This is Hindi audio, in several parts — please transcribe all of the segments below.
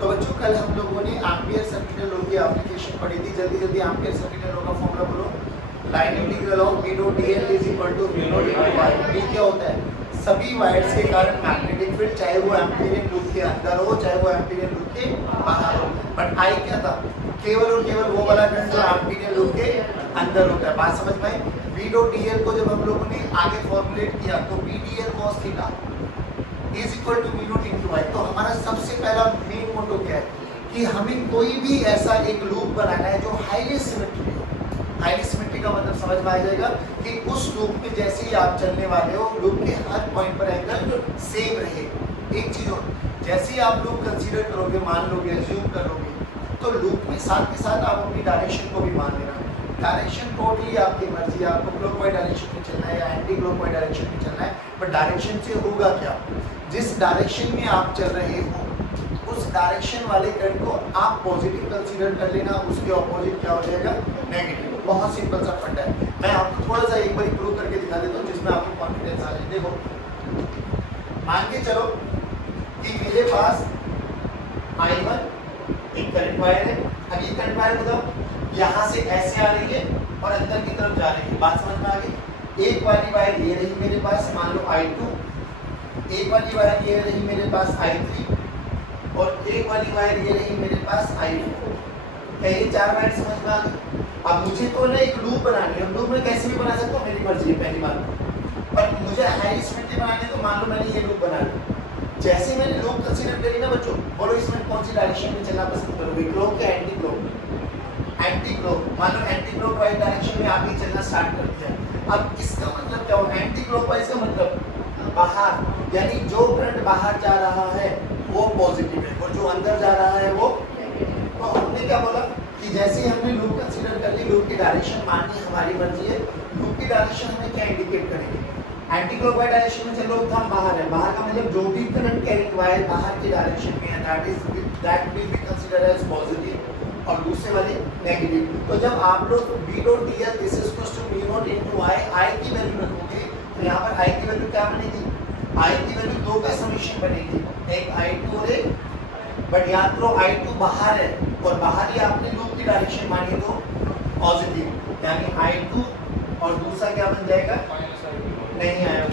तो बच्चों कल हम लोगों ने एम्पियर सर्कुलर लॉ की एप्लीकेशन पढ़ी थी। जल्दी जल्दी एम्पियर सर्कुलर लॉ का फॉर्मूला बोलो। Line integral of B dot dl is equal to mu not into y। B क्या होता है? सभी वायर्स के कारण मैग्नेटिक फील्ड, चाहे वो एम्पीरियन लूप के अंदर हो चाहे वो एम्पीरियन लूप के बाहर हो। बट I क्या था? केवल और केवल वो वाला करंट जो एम्पीरियन लूप के अंदर होता है। बात समझ में आई? B डॉट dl को जब हम लोगों ने आगे फॉर्मुलेट किया तो B dl cos theta is equal to mu not into y। तो हमारा सबसे पहला मेन मोटो क्या है कि हमें कोई भी ऐसा एक लूप बनाना है जो हाईली सिमेट्रिक हो। हाईली सिमेट्रिक का मतलब समझ में आ जाएगा कि उस लूप में जैसे ही आप चलने वाले हो लूप के हर पॉइंट पर एंगल सेम रहे। एक चीज हो, जैसे ही आप लूप कंसीडर करोगे, मान लोगे, अज्यूम करोगे, तो लूप में साथ के साथ आप अपनी डायरेक्शन को भी मान लेना। डायरेक्शन टोटली आपकी मर्जी है, आपको क्लॉकवाइज डायरेक्शन में चलना है या एंटी क्लॉकवाइज डायरेक्शन में चलना है। बट डायरेक्शन से होगा क्या? जिस डायरेक्शन में आप चल रहे हो उस डायरेक्शन वाले करंट को आप पॉजिटिव कंसीडर कर लेना, उसके ऑपोजिट क्या हो जाएगा? नेगेटिव। बहुत सिंपल सा फंडा है। मैं आपको थोड़ा सा एक बार प्रूव करके दिखा देता हूँ जिसमें आपको कॉन्फिडेंस आ जाए। देखो, मान के चलो कि मेरे पास I1 एक करंट वायर है। अब ये करंट वायर बताओ यहाँ से ऐसे आ रही है और अंदर की तरफ जा रही है। बात समझ में आ गई? एक वाली वायर ये रही मेरे पास, मान लो I2, एक वाली वायर ये रही मेरे पास I3 और एक वाली वायर ये रही मेरे पास I4। क्या ये चार वायर समझ में आ गई? अब मुझे तो ना एक लूप बनानी है। लूप में कैसे भी बना सकता हूँ, मेरी मर्जी है पहली बात। पर मुझे हाई सिमेट्री बनानी है तो मान लो मैंने ये लूप बना लिया। जैसे मैंने लूप कंसीडर करी ना बच्चों, बोलो इसमें कौन सी डायरेक्शन में चलना पसंद करोगे, क्लॉक या एंटी क्लॉक? Anti clock. मान लो एंटी क्लॉक वाइज डायरेक्शन में आपने चलना स्टार्ट कर दिया। अब इसका मतलब क्या होगा? एंटी क्लॉक वाइज का मतलब बाहर, यानी जो करंट बाहर जा रहा है वो पॉजिटिव है और जो अंदर जा रहा है वो। तो हमने क्या बोला कि जैसे ही हमने लूप कंसीडर कर ली, लूप की डायरेक्शन माननी हमारी मर्जी है। लूप की डायरेक्शन हमें क्या इंडिकेट करेंगे? एंटी क्लॉकवाइज डायरेक्शन में चलो था बाहर है। बाहर का मतलब जो भी करंट कैरिंग वायर बाहर की डायरेक्शन में है that will be considered as positive और दूसरे वाले नेगेटिव। तो जब आप लोग B dot dl this is equal to mu not into I, I की वैल्यू रखोगे तो यहाँ पर I की वैल्यू क्या बनेगी? I की वैल्यू दो का समेशन बनेगी, एक I2 और एक। बट याद करो I2 बाहर है और बाहर ही आपने लूप की डायरेक्शन मानी तो पॉजिटिव, यानी I2 और दूसरा क्या बन जाएगा? नहीं आया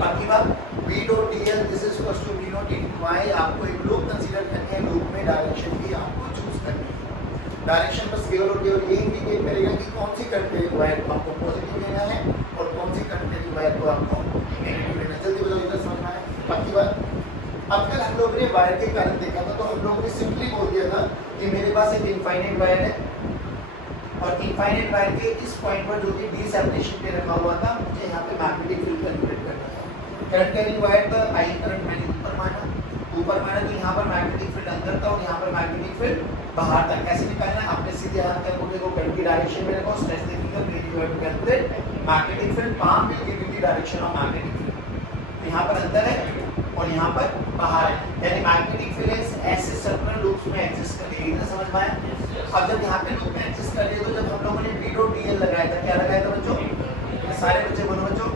बाकी बात। B dot dl this is equal to mu not into I। आपको एक लूप कंसीडर करनी है, लूप में डायरेक्शन भी आपको चूज करनी है। डायरेक्शन बस केवल और केवल ये इंडिकेट करेगा कि कौन सी करंट कैरिंग वायर को आपको पॉजिटिव लेना है और कौन सी करंट कैरिंग वायर को आपको नेगेटिव लेना है। जल्दी बताओ, इधर समझ में आया? बाकी बात, अब कल हम लोगों ने वायर के कारण देखा था तो हम लोगों ने सिंपली बोल दिया था कि मेरे पास एक इनफाइनाइट वायर है और इनफाइनाइट वायर के इस पॉइंट पर जो कि डी सेपरेशन पे रखा हुआ था, मुझे यहाँ पे मैग्नेटिक फील्ड कैलकुलेट करना था। करंट कैरिंग वायर का I करंट मैंने ऊपर माना तो यहाँ पर मैग्नेटिक फील्ड अंदर था और यहाँ पर मैग्नेटिक फील्ड बाहर था। कैसे निकालना है? आपने सीधे हाथ कैलकुलेटर को करंट की डायरेक्शन में रखो, stretch the finger, then you have to calculate magnetic field. palm will give you the direction of magnetic field। तो यहाँ पर अंदर है और यहाँ पर बाहर है, यानी मैग्नेटिक फील्ड ऐसे सर्कुलर लूप्स में एग्जिस्ट कर रही है। समझ में आया? अब जब यहाँ पे लूप में एग्जिस्ट कर रही है तो जब हम लोगों ने B डॉट dl लगाया था, क्या लगाया था बच्चों? सारे बच्चे बोलो बच्चों,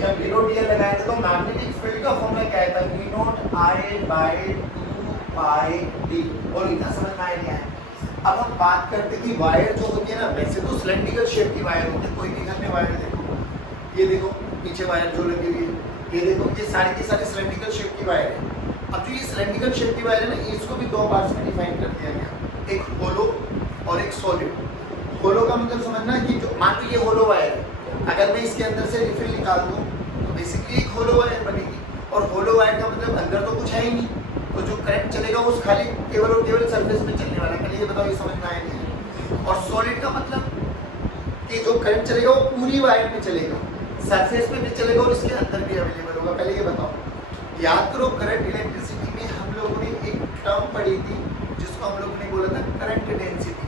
जब B डॉट dl लगाया था तो मैग्नेटिक फील्ड का फॉर्मूला क्या था? V nought I by 2 pi d। और इतना समझ में आया? अब हम बात करते कि वायर जो होती है ना, वैसे तो सिलेंड्रिकल शेप की वायर होती है। कोई भी घर में वायर देखो, ये देखो पीछे वायर जो लगी हुई है, ये देखो, ये सारी की सारी सिलेंड्रिकल शेप की वायर है। अब जो ये सिलेंड्रिकल शेप की वायर है ना, इसको भी दो पार्ट्स में डिफाइन कर दिया गया, एक होलो और एक सॉलिड। होलो का मतलब समझना कि जो मान लो ये होलो वायर है, अगर मैं इसके अंदर से रिफिल निकाल दूं तो बेसिकली एक होलो वायर बनेगी। और होलो वायर का मतलब अंदर तो कुछ है ही नहीं, तो जो करंट चलेगा वो खाली केवल और केवल सरफेस में चलने वाला है। ये बताओ, ये समझ में आया नहीं? और सॉलिड का मतलब कि जो करंट चलेगा वो पूरी वायर में चलेगा, सरफेस पे भी चलेगा और इसके अंदर भी अवेलेबल होगा। पहले ये बताओ, याद करो करंट इलेक्ट्रिसिटी में हम लोगों ने एक टर्म पढ़ी थी जिसको हम लोगों ने बोला था current density.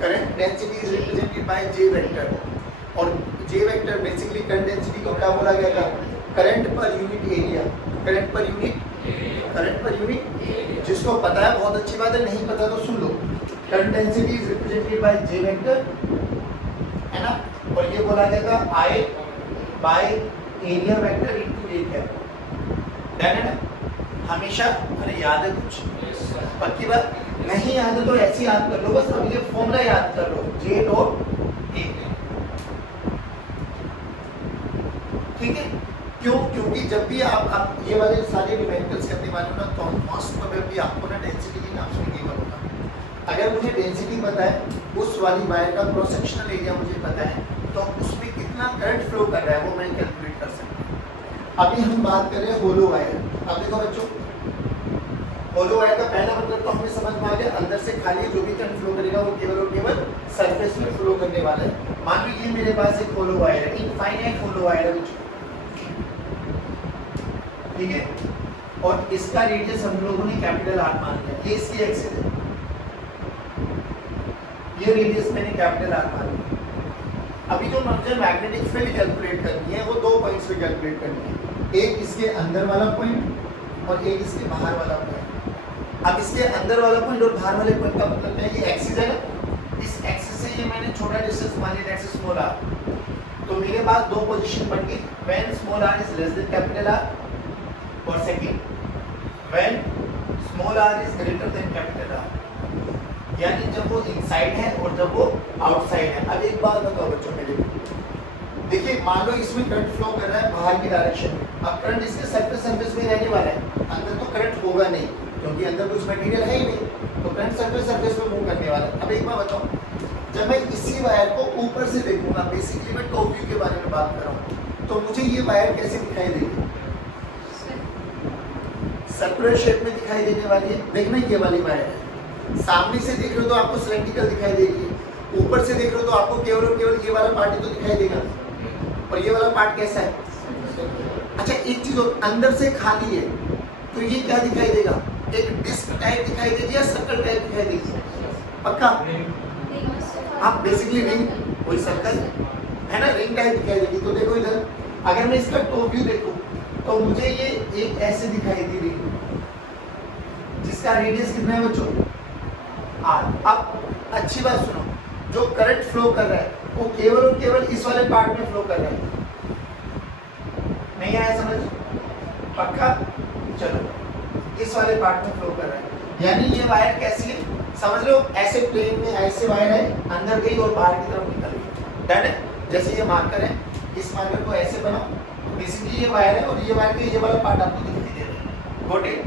Current density is represented by J vector और J vector basically current density को क्या बोला गया था? Current per unit area. Current per unit, जिसको पता है बहुत अच्छी बात है, नहीं पता तो सुन लो। Current density is represented by J vector, है ना? और ये बोला गया था I by area vector into A cap. Done है ना? हमेशा। अरे याद है कुछ? पक्की बात? नहीं याद है तो ऐसे याद कर लो, बस अब ये फॉर्मूला याद कर लो, J डॉट ए। ठीक है? क्यों? क्योंकि जब भी आप ये वाले सारे न्यूमेरिकल्स करने वाले हो ना, तो मोस्ट प्रोबेबली आपको ना डेंसिटी के नाम से गिवन होगा। अगर मुझे डेंसिटी पता है, उस वाली वायर का क्रॉस सेक्शनल एरिया मुझे पता है, तो उसमें कितना करंट फ्लो कर रहा है वो मैं कैलकुलेट कर सकता हूँ। अभी हम बात कर रहे हैं होलो वायर। अब देखो बच्चों, होलो वायर का पहला मतलब तो हमें समझ में आ गया, अंदर से खाली जो भी करंट फ्लो करेगा वो केवल और केवल सरफेस में फ्लो करने वाला है। मान लो ये मेरे पास एक होलो वायर है, इनफाइनाइट होलो वायर है बच्चों, ठीक है, और इसका रेडियस हम लोगों ने कैपिटल आर मान लिया, ये इसकी एक्सिस है, ये रेडियस मैंने कैपिटल आर मान लिया। अभी जो मुझे मैग्नेटिक फील्ड कैलकुलेट करनी है वो 2 पॉइंट्स पे कैलकुलेट करनी है, एक इसके अंदर वाला पॉइंट और एक इसके बाहर वाला पॉइंट। अब इसके अंदर वाला पॉइंट और बाहर वाले पॉइंट का मतलब है, ये एक्सिस है ना, इस एक्सिस से ये मैंने छोटा डिस्टेंस मान लिया, एक्सिस स्मॉल आर, तो मेरे पास 2 पोजीशन बन गई, when small R is less than capital R, और second when small R is greater than capital R, यानी जब वो इनसाइड है और जब वो आउटसाइड है। अब एक बात बताओ बच्चों मेरे, देखिए मान लो इसमें करंट फ्लो कर रहा है बाहर की डायरेक्शन में, अब करंट इसके सरफेस में रहने वाला है, अंदर तो करंट होगा नहीं क्योंकि अंदर कुछ मटेरियल है ही नहीं, तो करंट सरफेस में मूव करने वाला है। अब एक बात बताओ, जब मैं इसी वायर को ऊपर से देखूंगा, बेसिकली मैं टॉप व्यू के बारे में बात कर रहा हूँ, तो मुझे ये वायर कैसे दिखाई देगी? सर्कुलर शेप में दिखाई देने वाली है। देखना ये वाली वायर है, सामने से देख रहे हो तो आपको सिलेंड्रिकल दिखाई देगी, ऊपर से देख रहे हो तो आपको केवल और केवल ये वाला पार्ट ही तो दिखाई देगा, और ये वाला पार्ट कैसा है? अच्छा एक चीज और, अंदर से खाली है तो ये क्या दिखाई देगा? एक डिस्क टाइप दिखाई देगी या सर्कल टाइप दिखाई देगी? पक्का? आप बेसिकली रिंग, वही सर्कल है ना, रिंग टाइप दिखाई देगी। तो देखो इधर, अगर मैं इसका टॉप व्यू देखूं तो मुझे ये एक ऐसे दिखाई दे रही है, जिसका रेडियस कितना है बच्चों? आर। अब अच्छी बात सुनो, जो करंट फ्लो कर रहा है वो केवल और केवल इस वाले पार्ट में फ्लो कर रहा है, नहीं आया समझ? पक्का? चलो, इस वाले पार्ट में फ्लो कर रहा है, यानी ये वायर कैसी है समझ लो, ऐसे प्लेन में ऐसे वायर है, अंदर गई और बाहर की तरफ निकल गई। डन है? जैसे ये मार्कर है, इस मार्कर को ऐसे बनाओ, बेसिकली ये वायर है और ये वायर का ये वाला पार्ट आपको दिखाई दे रहा है। Got it?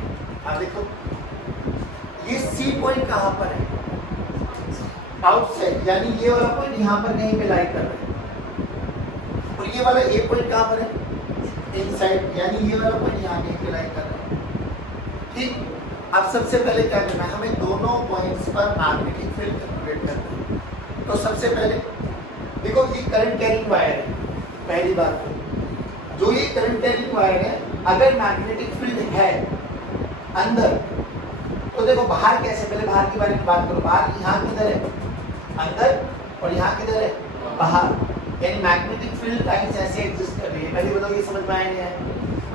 अब देखो ये सी पॉइंट कहाँ पर है? आउटसाइड, यानी ये वाला पॉइंट यहाँ पर कहीं पे लाई कर रहा है, और ये वाला ए पॉइंट कहाँ पर है? इनसाइड, यानी ये वाला पॉइंट यहाँ कहीं पे लाई कर रहा है। ठीक, अब सबसे पहले क्या करना है, हमें दोनों पॉइंट्स पर मैग्नेटिक फील्ड कैलकुलेट करना है। तो सबसे पहले देखो ये करंट कैरिंग वायर है, पहली बात जो ये करंट कैरिंग वायर है, अगर मैग्नेटिक फील्ड है अंदर, तो देखो बाहर कैसे, पहले बाहर के बारे में बात करो, बाहर यहाँ किधर है? अंदर, और यहाँ किधर है? बाहर, यानी मैग्नेटिक फील्ड लाइंस ऐसे एग्जिस्ट कर रही है। पहले बताओ ये समझ में आया नहीं आया?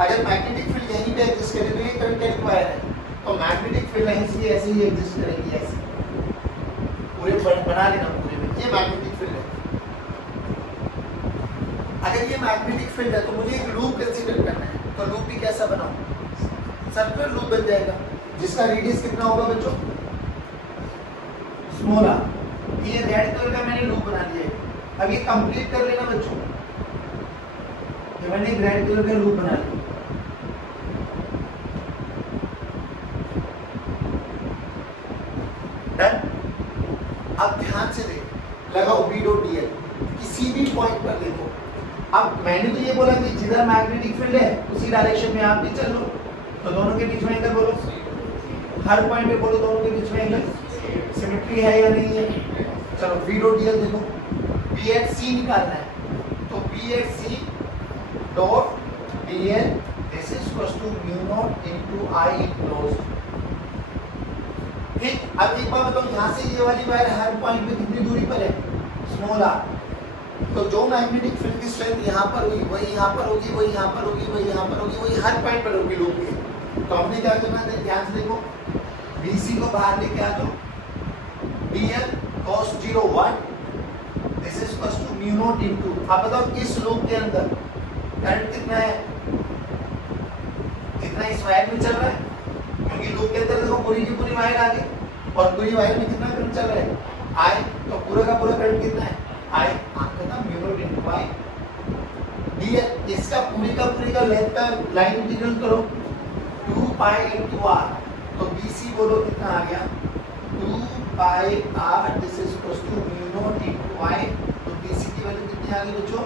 अगर मैग्नेटिक फील्ड यहीं पे एग्जिस्ट कर रही है तो ये करंट कैरिंग वायर है, तो मैग्नेटिक फील्ड लाइंस भी ऐसे ही एग्जिस्ट करेंगी, ऐसे पूरे बना लेना पूरे में, ये मैग्नेटिक फील्ड है। अगर ये मैग्नेटिक फील्ड है तो मुझे एक लूप कंसीडर करना है, तो लूप भी कैसा बनाऊं? सर्कुलर लूप बन जाएगा, जिसका रेडियस कितना होगा बच्चों? Small R. ये रेड कलर का मैंने लूप बना दिया है, अब ये कंप्लीट कर लेना बच्चों, ये मैंने एक रेड कलर का लूप बना लिया। डन? अब ध्यान से देख, लगाओ बी डॉट डी एल, किसी भी पॉइंट पर देखो। अब मैंने तो ये बोला कि जिधर मैग्नेटिक फील्ड है उसी डायरेक्शन में आप भी चल लो, तो दोनों के बीच में एंगल बोलो, हर पॉइंट पे बोलो दोनों के बीच में एंगल सिमेट्री है या नहीं है। चलो बी डॉट डी एल देखो, बी एट सी निकालना है, तो B at C dot D L this is equal to mu not into I enclosed. ठीक, अब एक बार बताओ, यहाँ से ये वाली वायर हर पॉइंट पे कितनी दूरी पर है? Small R. तो जो मैग्नेटिक फील्ड की स्ट्रेंथ यहाँ पर हुई वही यहाँ पर होगी, वही यहाँ पर होगी, वही यहाँ पर होगी, वही हर पॉइंट पर होगी लूप के। तो हमने क्या करना है, ध्यान से देखो, BC को बाहर लेके आ दो, DL cos 0 1 this is equal to mu not into. अब बताओ इस लूप के अंदर करंट कितना है? जितना इस वायर में चल रहा है पूरी की पूरी वायर आ गई और पूरी वायर में कितना करंट चल रहा है आई, तो पूरा का पूरा करंट कितना है आई, आपका mu not into I DL. इसका पूरी का लेंथ का लाइन इंटीग्रल करो 2 पाई इनटू आर, तो बीसी बोलो कितना आ गया 2 pi R, this is equal to mu not into I, तो बीसी की वैल्यू कितनी आ गई बच्चों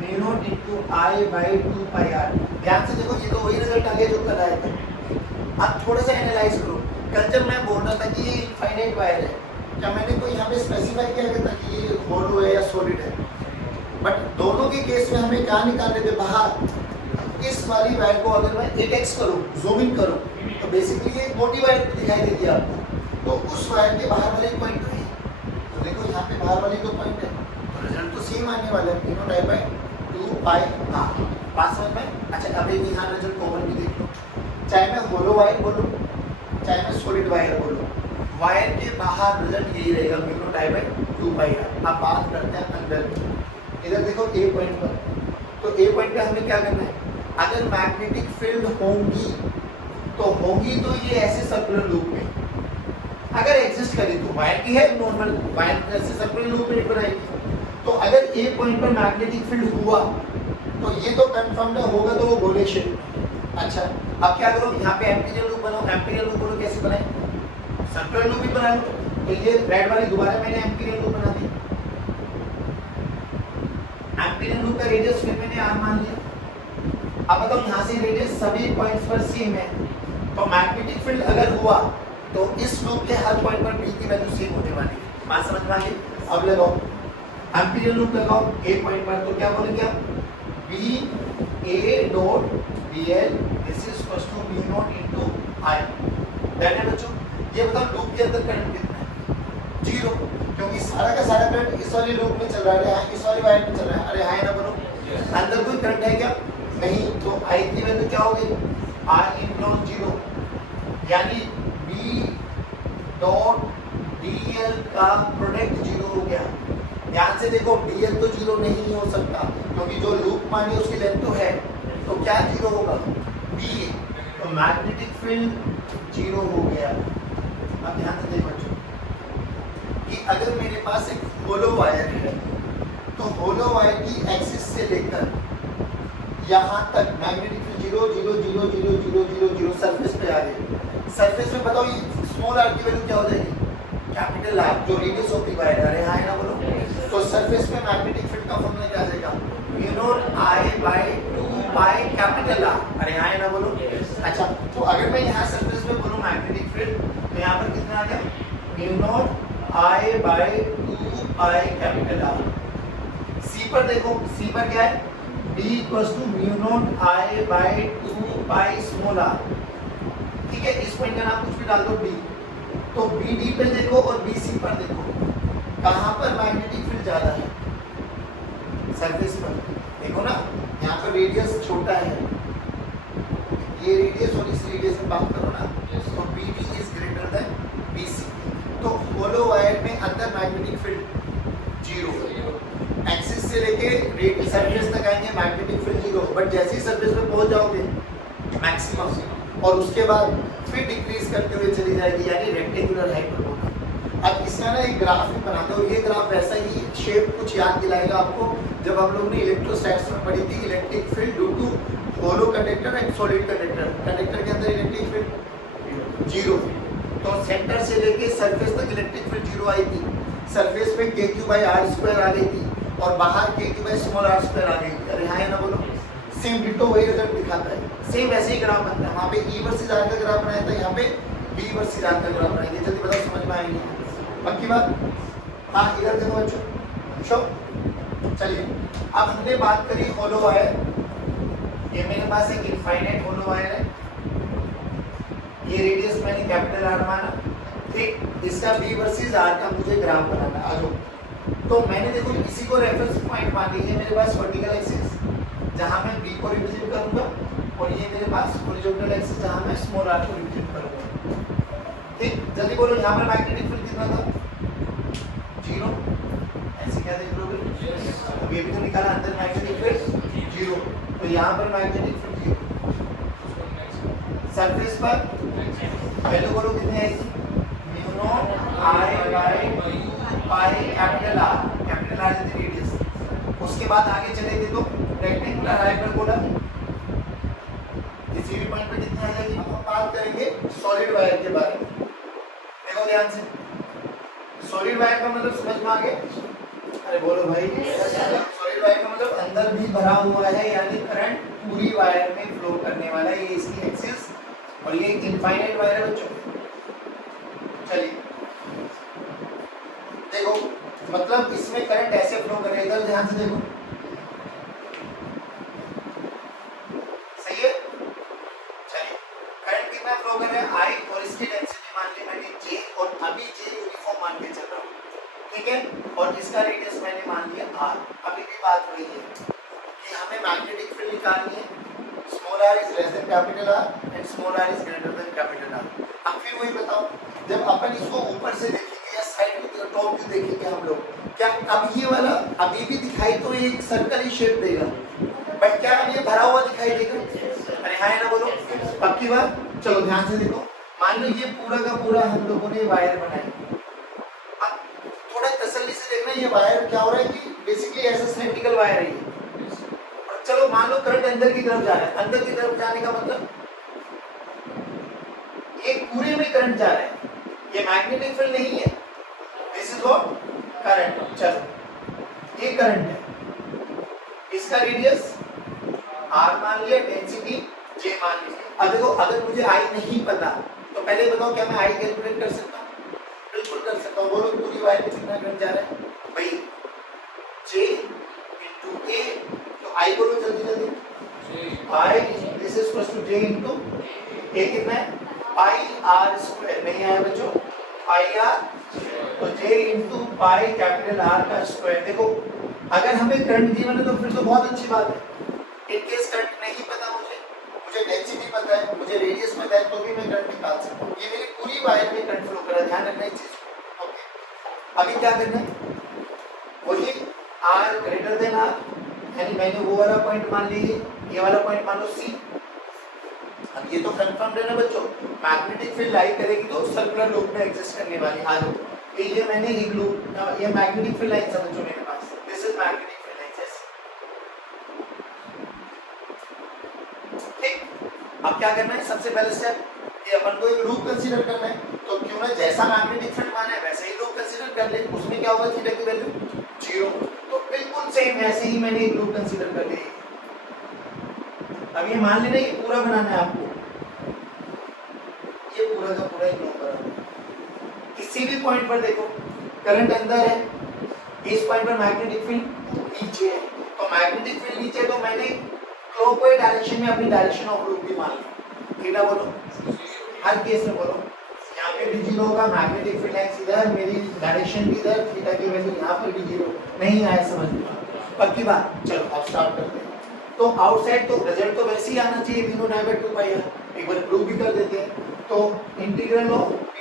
mu not into I by 2 pi R. ध्यान से देखो ये तो वही रिजल्ट आ गया जो कल आया था। अब थोड़ा सा एनालाइज करो, कल जब मैं बोल रहा था कि ये इनफाइनाइट वायर है, क्या मैंने कोई यहाँ पे स्पेसिफाई किया था कि ये होलो है या सॉलिड है, बट दोनों के केस में हमें क्या निकालने थे बाहर। इस वाली वायर को अगर मैं 8x करूँ, जूम इन करूँ, तो बेसिकली ये एक मोटी वायर दिखाई देती है आपको, तो उस वायर के बाहर वाले पॉइंट है, तो देखो यहाँ पे बाहर वाली दो पॉइंट है, तो रिजल्ट तो सेम आने वाला है, तीनों टाइप है 2 पाई आर। बात समझ में? अच्छा अब एक यहाँ रिजल्ट कॉमन भी देख लो, चाहे मैं होलो वायर बोलूँ चाहे मैं सॉलिड वायर बोलूँ, वायर के बाहर रिजल्ट यही रहेगा mu nought I by 2 pi R. अब बात करते हैं अंदर, इधर देखो ए पॉइंट पर, तो ए पॉइंट पे हमें क्या करना है, अगर मैग्नेटिक फील्ड होंगी तो ये ऐसे सर्कुलर लूप में अगर एग्जिस्ट करे, तो वायर की है नॉर्मल वायर ऐसे सर्कुलर लूप में बनाएगी, तो अगर ए पॉइंट पर मैग्नेटिक फील्ड हुआ तो ये तो कंफर्म्ड होगा, तो वो गोले शेप। अच्छा अब क्या करो, यहाँ पे एम्पीरियल लूप बनाओ, एम्पीरियल लूप बोलो कैसे बनाए, सर्कुलर लूप भी बना लो, तो ये रेड वाली दोबारा मैंने एम्पीरियल लूप बना दी, एम्पीरियल लूप का रेडियस फिर मैंने आर मान लिया। अब बताओ यहाँ से रेडियस सभी पॉइंट्स पर सेम है, तो मैग्नेटिक फील्ड अगर हुआ तो इस लूप के हर पॉइंट पर बी की वैल्यू सेम होने वाली है। बात समझ में आ गई? अब लगाओ एम्पीरियल लूप लगाओ ए पॉइंट पर, तो क्या बोलेंगे आप B A dot DL this is equal to mu not into I. That है बच्चों, ये बताओ लूप के अंदर करंट कितना है 0, क्योंकि सारा का सारा करंट इस वाली लूप में चल रहा है, इस वाली वायर में चल रहा है। अरे हां ना बोलो, अंदर कोई करंट है क्या? नहीं, तो आई की वैल्यू क्या होगी आई इनटू 0, यानी बी डॉट डीएल का प्रोडक्ट 0 हो गया। ध्यान से देखो डीएल तो 0 नहीं हो सकता, क्योंकि जो लूप मानी उसकी लेंथ तो है, तो क्या 0 होगा बी, तो मैग्नेटिक फील्ड 0 हो गया। अब ध्यान से देखो बच्चों कि अगर मेरे पास एक होलो वायर है, तो होलो वायर की एक्सिस से लेकर यहाँ तक मैग्नेटिक फील्ड 0 0 0 0 0 0 0 सरफेस पे आ गई। सरफेस में बताओ ये स्मॉल आर की वैल्यू क्या हो जाएगी कैपिटल आर, जो रेडियस ऑफ द वायर है। हाँ ना बोलो, तो सरफेस पे मैग्नेटिक फील्ड का फॉर्मूला क्या आ जाएगा mu nought I by 2 pi capital are. अरे हाँ ना बोलो। अच्छा तो अगर मैं यहाँ सरफेस पे बोलूँ मैग्नेटिक फील्ड, तो यहाँ पर कितना आ गया mu nought I by 2 pi capital R. C पर देखो, सी पर क्या है B equals to mu nought I by 2 pi small R. ठीक है, इस पॉइंट का नाम कुछ भी डाल दो D, तो BD पे देखो और BC पर देखो, कहाँ पर मैग्नेटिक फील्ड ज्यादा है सरफेस पर। देखो ना यहाँ पर रेडियस छोटा है, ये रेडियस और इस रेडियस में बात करो ना, तो BD is greater then BC। तो होलो वायर में अंदर मैग्नेटिक फील्ड 0, एक्सिस से लेके सरफेस तक आएंगे मैग्नेटिक फील्ड 0, बट जैसे ही सरफेस पे पहुंच जाओगे मैक्सिमम, और उसके बाद फिर डिक्रीज करते हुए चली जाएगी, यानी रेक्टेंगुलर हाइपरबोला। अब इसका ना एक ग्राफ भी बना दो, ये ग्राफ वैसा ही शेप कुछ याद दिलाएगा आपको जब हम लोग ने इलेक्ट्रोस्टैटिक्स में पढ़ी थी electric field due to hollow conductor and solid conductor. Conductor के अंदर इलेक्ट्रिक फील्ड 0, तो सेंटर से लेके सरफेस तक इलेक्ट्रिक फील्ड 0 आई थी, सरफेस पे KQ/r² आ गई थी और बाहर KQ/r² आ गई थी। अरे हाँ ना बोलो, सेम डिटो वही रिजल्ट दिखाता है, सेम वैसे ही ग्राफ बनता है। वहाँ पे E वर्सेस R का ग्राफ बनाया था, यहाँ पे B वर्सेस R का ग्राफ बनाएंगे। जल्दी बताओ समझ में आएंगे पक्की बात? हाँ इधर देखो बच्चों, चलिए अब हमने बात करी होलो वायर। ये मेरे पास एक इनफाइनाइट होलो वायर है, ये रेडियस मैंने कैपिटल R माना, ठीक, इसका B वर्सेस R का मुझे ग्राफ बनाना। आ जाओ, तो मैंने देखो इसी को रेफरेंस पॉइंट मान ली है मेरे पास वर्टिकल एक्सिस, जहां मैं B को रिप्रेजेंट करूंगा, और ये मेरे पास हॉरिजॉन्टल एक्सिस जहां मैं स्मॉल r को रिप्रेजेंट करूंगा। ठीक, जल्दी बोलो यहाँ पर मैग्नेटिक फील्ड कितना था 0, ऐसे क्या देख लोगे, अब ये भी तो निकाला अंदर मैग्नेटिक फील्ड 0, तो यहाँ पर मैग्नेटिक फील्ड 0, सरफेस पर वैल्यू बोलो कितनी आएगी, mu nought I by 2 pi capital R is the radius. उसके बाद आगे चले थे तो रेक्टेंगुलर हाइपरबोला किसी भी पॉइंट पे कितनी आ जाएगी। अब हम बात करेंगे सॉलिड वायर के बारे में। देखो ध्यान से, सॉलिड वायर का मतलब समझ में आ गया? अरे बोलो भाई। सॉलिड वायर का मतलब अंदर भी भरा हुआ है, यानी करंट पूरी वायर में फ्लो करने वाला है। ये इसकी एक्सिस और ये इनफाइनाइट वायर है बच्चों। चलिए देखो, मतलब इसमें करंट ऐसे फ्लो करेगा, इधर ध्यान से देखो, सही है। चलिए करंट कितना फ्लो कर रहा है, आई, और इसकी डेंसिटी मान ली मैंने जे, और अभी जे यूनिफॉर्म मान के चल रहा हूँ, ठीक है। और इसका रेडियस मैंने मान लिया आर। अभी भी बात वही है कि हमें मैग्नेटिक फील्ड निकालनी है, small R is less than capital R and small R is greater than capital R. अब फिर वही बताओ, जब अपन इसको ऊपर से देखेंगे या साइड में टॉप व्यू देखेंगे हम लोग, क्या अब ये वाला अभी भी दिखाई तो एक सर्कल ही शेप देगा, बट क्या ये भरा हुआ दिखाई देगा? अरे हाँ ना बोलो, पक्की बात। चलो ध्यान से देखो, मान लो ये पूरा का पूरा हम लोगों ने वायर बनाया। अब थोड़ा तसल्ली से देखना, ये वायर क्या हो रहा है कि बेसिकली ऐसा सिमेट्रिकल वायर है। चलो मान लो करंट अंदर की तरफ जा रहा है, अंदर की तरफ जाने का मतलब ये पूरे में करंट जा रहा है, ये मैग्नेटिक फील्ड नहीं है, दिस इज व्हाट करंट। चलो ये करंट है, इसका रेडियस आर मान लिया, डेंसिटी जे मान ली। अब देखो, अगर मुझे आई नहीं पता तो पहले बताओ क्या मैं आई कैलकुलेट कर सकता हूँ? बिल्कुल कर सकता हूँ। बोलो पूरी वायर में कितना करंट जा रहा है भाई, जे इनटू ए। तो आई बोलो जल्दी जल्दी, I this is equal to J into A. कितना है, पाई आर स्क्वायर। नहीं आया बच्चों, पाई आर, तो जे इनटू पाई कैपिटल आर का स्क्वायर। देखो अगर हमें करंट गिवन है तो फिर तो बहुत अच्छी बात है। इन केस करंट नहीं पता मुझे डेंसिटी पता है, मुझे रेडियस पता है, तो भी मैं करंट निकाल सकता हूँ। ये मेरी पूरी वायर में करंट फ्लो कर रहा है, ध्यान रखना इस चीज को। ओके, अभी क्या करना है, वही आर ग्रेटर देन आर, यानी मैंने वो वाला पॉइंट मान लीजिए, ये वाला पॉइंट मान लो सी। अब ये तो कंफर्म है ना बच्चों, मैग्नेटिक फील्ड लाई करेगी तो सर्कुलर लूप में एग्जिस्ट करने वाली। हाँ लो, ये मैंने एक लूप, ये मैग्नेटिक फील्ड लाइन समझो मेरे पास, this is magnetic field line जैसे। ठीक, अब क्या करना है, सबसे पहले स्टेप ये अपन को एक लूप कंसीडर करना है। तो क्यों ना जैसा मैग्नेटिक फील्ड माना है वैसे ही लूप कंसीडर कर ले। उसमें क्या होगा, थीटा की वैल्यू 0, तो बिल्कुल सेम ऐसे ही मैंने एक लूप कंसीडर कर लिया। अब ये मान लेना ये पूरा बनाना है आपको, ये पूरा का पूरा एक लूप बनाना। किसी भी पॉइंट पर देखो करंट अंदर है, इस पॉइंट पर मैग्नेटिक फील्ड नीचे है, तो मैग्नेटिक फील्ड नीचे, तो मैंने क्लॉकवाइज डायरेक्शन में अपनी डायरेक्शन ऑफ लूप भी मान ली। थीटा बोलो, हर केस में बोलो, यहाँ पे भी 0 होगा, मैग्नेटिक फील्ड लाइन इधर, मेरी डायरेक्शन भी इधर, थीटा की वैल्यू यहाँ पर भी 0। नहीं आया समझ में, पक्की बात। चलो अब स्टार्ट करते हैं। तो आउटसाइड तो रिजल्ट तो वैसे ही आना चाहिए, v nought by 2 pi R. एक बार प्रूव भी कर देते हैं। तो इंटीग्रल ऑफ v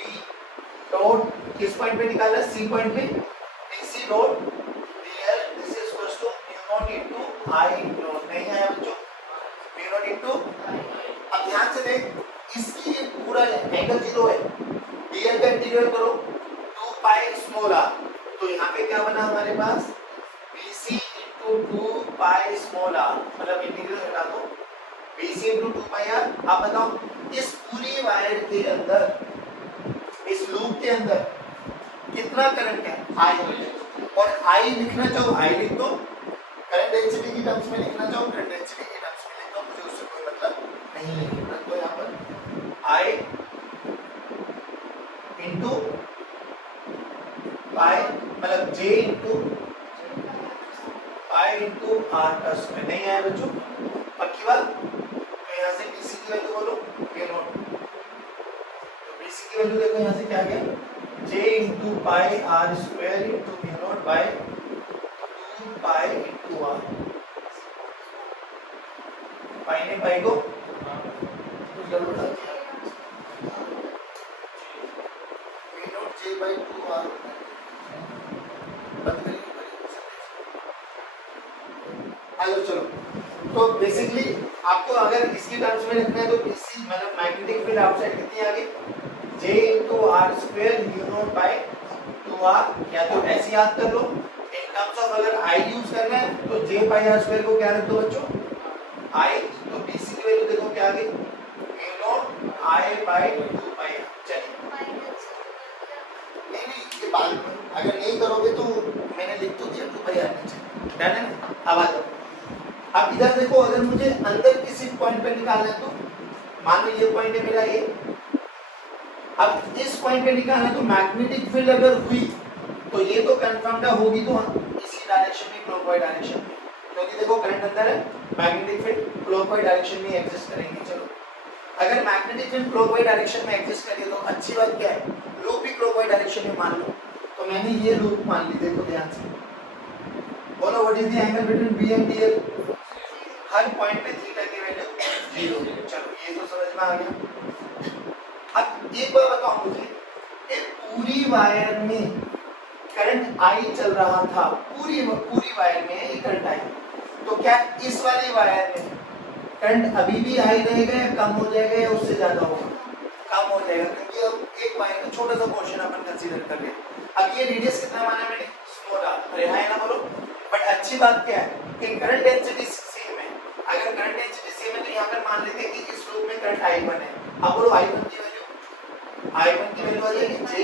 डॉट किस पॉइंट पे निकाला, c पॉइंट पे, dc dot dl this is equal to mu not into i nought. नहीं आया बच्चों, म्यू नॉट इनटू। अब ध्यान से देख, इसकी ये पूरा एंगल 0 है, dl का इंटीग्रल करो 2 पाई स्मॉल r, तो यहाँ पे क्या बना हमारे पास, bc 2 पाई स्मॉल r, मतलब इंटीग्रल हटा दो, bc 2 पाई r। आप बताओ इस पूरी वायर के अंदर, इस लूप के अंदर कितना करंट है, I। और I लिखना चाहो I लिख दो, करंट डेंसिटी की टर्म्स में लिखना चाहो करंट डेंसिटी की टर्म्स में लिख दो, मुझे उससे कोई मतलब नहीं है। तो यहाँ पर I इंटू पाई, मतलब J इंटू पाई इंटू R का स्क्वायर। नहीं आया बच्चों, पक्की बात। तो यहाँ से BC की वैल्यू बोलो, V नॉट। तो BC की वैल्यू देखो यहाँ से क्या आ गया, J into pi R square into V nought by 2 pi into R। Pi ने पाई को डबल उठा दिया, V naught J bye 2R। बंद करिए। आइए चलो, तो बेसिकली आपको अगर इसकी टर्म्स में लिखना है तो BC मतलब मैग्नेटिक फील्ड आउटसाइड कितनी आ गई, R square mu nought by 2r, या तो ऐसे याद कर लो। इन टर्म्स ऑफ अगर i यूज करना है तो j पाई r स्क्वायर को क्या रख दो बच्चों, i, तो bc की वैल्यू देखो क्या आ गई, mu not i by 2 pi r। चलिए नहीं ये बाद में, अगर नहीं करोगे तो मैंने लिख तो दिया 2 पाई r नीचे, डन है ना। अब आ जाओ, अब इधर देखो, अगर मुझे अंदर किसी पॉइंट पे निकालना है तो मान लो ये पॉइंट है मेरा ए, अब इस पॉइंट पे निकालना है तो मैग्नेटिक फील्ड अगर हुई तो ये तो कंफर्म्ड होगी तो इसी डायरेक्शन में, क्लॉकवाइज डायरेक्शन में, क्योंकि देखो करंट अंदर है, मैग्नेटिक फील्ड क्लॉकवाइज डायरेक्शन में एग्जिस्ट करेंगे। चलो अगर मैग्नेटिक फील्ड क्लॉकवाइज डायरेक्शन में एग्जिस्ट करिए तो अच्छी बात क्या है, लूप भी क्लॉकवाइज डायरेक्शन में मान लो। तो मैंने ये लूप मान ली, देखो ध्यान से बोलो, what is the angle between B and DL, हर पॉइंट पे थीटा की वैल्यू 0। चलो ये तो समझ में आ गया। अब एक बार बताओ मुझे, एक पूरी वायर में करंट I चल रहा था, पूरी वायर में ये करंट I, तो क्या इस वाली वायर में करंट अभी भी I रहेगा या कम हो जाएगा या उससे ज्यादा होगा, कम हो जाएगा, क्योंकि अब एक वायर का छोटा सा पोर्शन अपन कंसीडर कर रहे हैं। अब ये रेडियस कितना माना मैंने, स्मॉल r, अरे हाँ ना बोलो। बट अच्छी बात क्या है कि करंट डेंसिटी सेम है, अगर करंट डेंसिटी सेम है तो यहाँ पर मान लेते हैं कि इस लूप में करंट I1 है। अब बोलो I1 की वैल्यू आ जाएगी J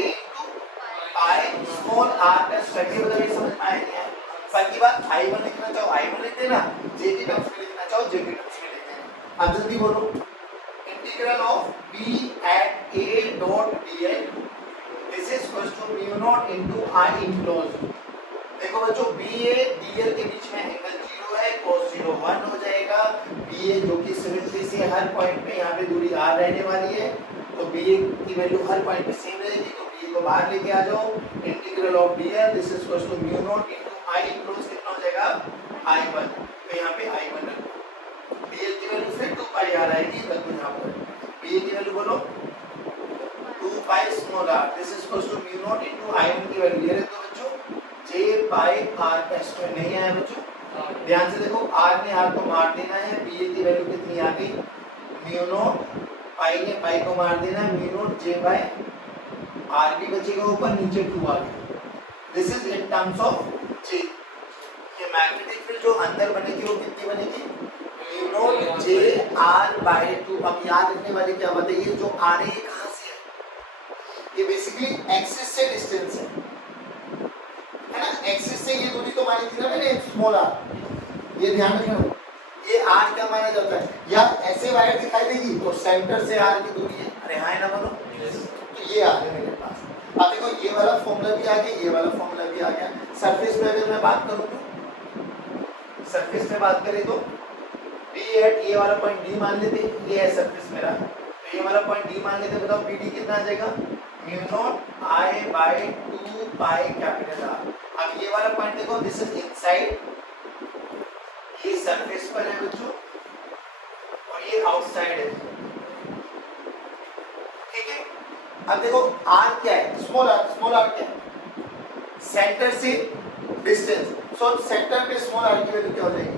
I स्मॉल r का स्ट्रक्चर, मतलब ये समझ में आया नहीं है। बाकी बात I1 लिखना चाहो I1 लिख देना, J की टर्म्स में लिखना चाहो J की टर्म्स में लिख देना। अब जल्दी बोलो, integral of B at A dot dl this is equal to mu not into I enclosed. देखो बच्चों BA DL के बीच में एंगल 0 है, cos 0 1 हो जाएगा। BA जो कि सिमेट्री से हर पॉइंट पे यहाँ पे दूरी r रहने वाली है, तो BA की वैल्यू हर पॉइंट पे सेम रहेगी, तो BA को बाहर लेके आ जाओ। Integral of DL this is equal to mu not into I enclose कितना हो जाएगा I1, तो यहाँ पे I1 रखो। BL की वैल्यू फिर 2 पाई r आएगी, रखो यहाँ पर BA की वैल्यू बोलो 2 pi small r this is equal to mu not into I1 की वैल्यू ये रख दो बच्चों, J पाई r का स्क्वायर। नहीं आया बच्चों, ध्यान से देखो, r ने r को मार देना है, BA की वैल्यू कितनी आ गई, म्यू नॉट, पाई ने पाई को मार देना है, mu naught J by r भी बचेगा ऊपर, नीचे 2 आ गया। This is in terms of J। ये मैग्नेटिक फील्ड जो अंदर बनेगी वो कितनी बनेगी, mu naught J r by 2। अब याद रखने वाली क्या बात है, ये जो r है ये कहां से है, ये बेसिकली एक्सिस से डिस्टेंस है ना, एक्सिस से ये दूरी तो मानी थी ना मैंने स्मॉल r, ये ध्यान रखना। ये r क्या माना जाता है, या ऐसे वायर दिखाई देगी तो सेंटर से r की दूरी है, अरे हाँ ना बोलो, तो ये आ गया मेरे पास। अब देखो ये वाला फॉर्मूला भी आ गया, ये वाला फॉर्मूला भी आ गया। सरफेस पे अगर मैं बात करूं तो सरफेस पे बात करें तो B एट ये वाला पॉइंट D मान लेते, ये है सरफेस मेरा, तो ये वाला पॉइंट D मान लेते, बताओ BD कितना आ जाएगा, mu not I by 2 pi capital R। अब ये वाला पॉइंट देखो, दिस इज इनसाइड, ये सरफेस पर है बच्चों और ये आउटसाइड है, ठीक है। अब देखो r क्या है, स्मॉल r क्या है, सेंटर से डिस्टेंस, सो सेंटर पे स्मॉल r की वैल्यू क्या हो जाएगी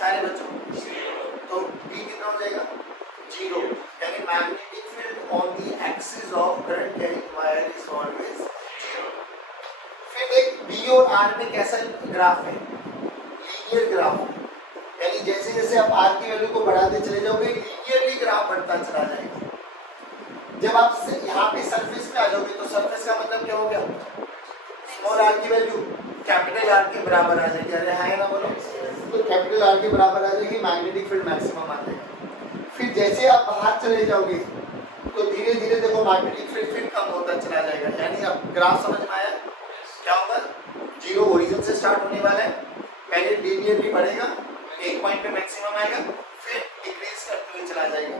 सारे बच्चों, तो b कितना हो जाएगा 0, यानी magnetic field on the axis of current carrying wire is always 0। फिर एक b और r में कैसा ग्राफ है, लीनियर ग्राफ, यानी जैसे जैसे आप r की वैल्यू को बढ़ाते चले जाओगे लीनियरली ग्राफ बढ़ता चला जाएगा। जब आप यहाँ पे सरफेस पे आ जाओगे तो सरफेस का मतलब क्या हो गया, स्मॉल r की वैल्यू कैपिटल R के बराबर आ जाएगी, अरे हाँ ना बोलो, तो कैपिटल R के बराबर आ जाएगी, मैग्नेटिक फील्ड मैक्सिमम आ जाएगा। फिर जैसे आप बाहर चले जाओगे तो धीरे धीरे देखो मैग्नेटिक फील्ड फिर कम होता चला जाएगा, यानी अब ग्राफ समझ में आया क्या होगा, 0 ओरिजिन से स्टार्ट होने वाला है, पहले लीनियरली बढ़ेगा, एक पॉइंट पे मैक्सिमम आएगा, फिर डिक्रीज करते हुए चला जाएगा।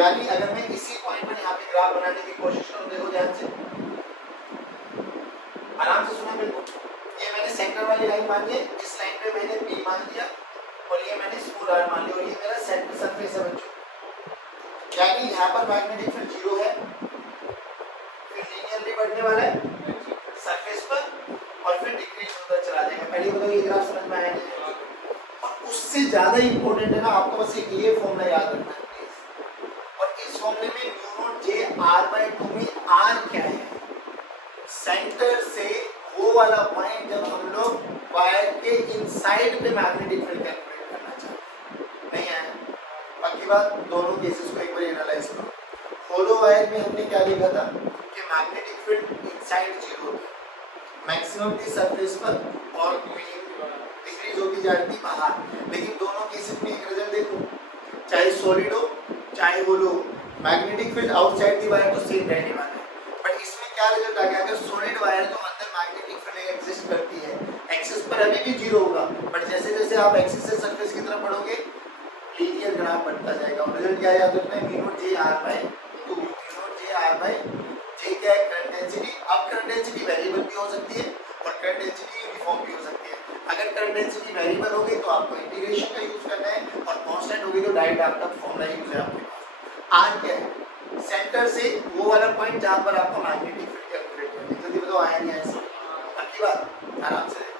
यानी अगर मैं इसी पॉइंट पर यहाँ पे ग्राफ बनाने की कोशिश करूँ, देखो ध्यान से, आराम से सुना बिल्कुल, ये मैंने सेंटर वाली लाइन मान ली, इस लाइन पे मैंने B मान लिया और ये मैंने स्मॉल r मान लिया, और ये मेरा सेंटर सरफेस है बच्चों, यानी यहाँ पर मैग्नेटिक फील्ड 0 है, फिर लीनियरली बढ़ने वाला है सरफेस पर और फिर डिक्रीज होता चला जाएगा। पहले बताओ ये ग्राफ समझ में आया नहीं, और उससे ज्यादा इंपॉर्टेंट है ना, आपको बस एक ये फॉर्मूला याद रखना है, और इस फॉर्मूले में mu naught J r by 2 में r सेंटर से वो वाला पॉइंट जब हम लोग वायर के इनसाइड पे मैग्नेटिक फील्ड कैलकुलेट करना चाहते हैं। नहीं आया? बाकी बात दोनों केसेस को एक बार एनालाइज करो। होलो वायर में हमने क्या देखा था कि मैग्नेटिक फील्ड इनसाइड 0 है, मैक्सिमम की सरफेस पर और डिक्रीज होती जाती बाहर। लेकिन दोनों केसेस में एक रिजल्ट देखो, चाहे सॉलिड हो चाहे होलो हो, magnetic field outside the wire तो सेम रहने वाला है। बट इसमें क्या रिजल्ट आ गया, अगर सॉलिड वायर तो अंदर मैग्नेटिक फील्ड एग्जिस्ट करती है, एक्सिस पर अभी भी 0 होगा, बट जैसे जैसे आप एक्सिस से सरफेस की तरफ बढ़ोगे लीनियर ग्राफ बढ़ता जाएगा। और रिजल्ट क्या आया तो इसमें v naught j r by 2, v naught j r by j क्या है, करंट डेंसिटी। अब करंट डेंसिटी वेरिएबल भी हो सकती है और करंट डेंसिटी यूनिफॉर्म भी हो सकती है। अगर करंट डेंसिटी वेरिएबल होगी तो आपको इंटीग्रेशन का यूज करना है, और कांस्टेंट होगी तो डायरेक्ट आपका फॉर्मूला यूज है आपके पास। आज क्या है, सेंटर से वो वाला पॉइंट जहां पर आपको मैग्नेटिक फील्ड कैलकुलेट करनी है। जल्दी बताओ आया नहीं आया? बाकी बात आराम से